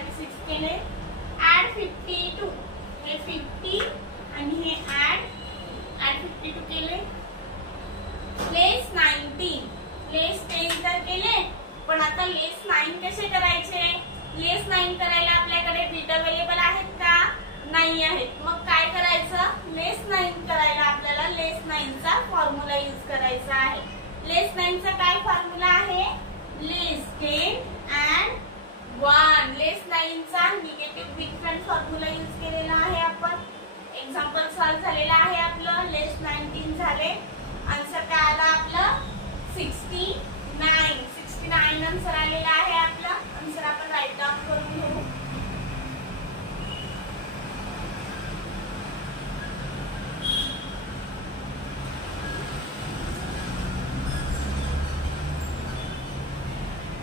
36 केले. ऍड 52 हे 50 आणि हे ऍड 52 केले. लेस 19 लेस 10 तर केले, पण आता लेस 9 कसे करायचे? लेस 9 करायला आपल्याकडे बिट अवेलेबल आहेत का? नाही आहेत. मग काय करायचं? लेस 9 करायला आपल्याला लेस 9 चा फॉर्म्युला यूज करायचा आहे. लेस 9 चा काय फॉर्म्युला आहे? लेस 10 and 1. लेस 9 चा निगेटिव्ह डिफरंट फॉर्म्युला यूज केलेला आहे आपण. एक्झाम्पल सॉल्व झालेला आहे आपलं. लेस 19 झाले. आन्सर काय आला आपलं? 69. 69 आन्सर आलेला आहे आपला. आन्सर आपण राईट डाउन करून घेऊ.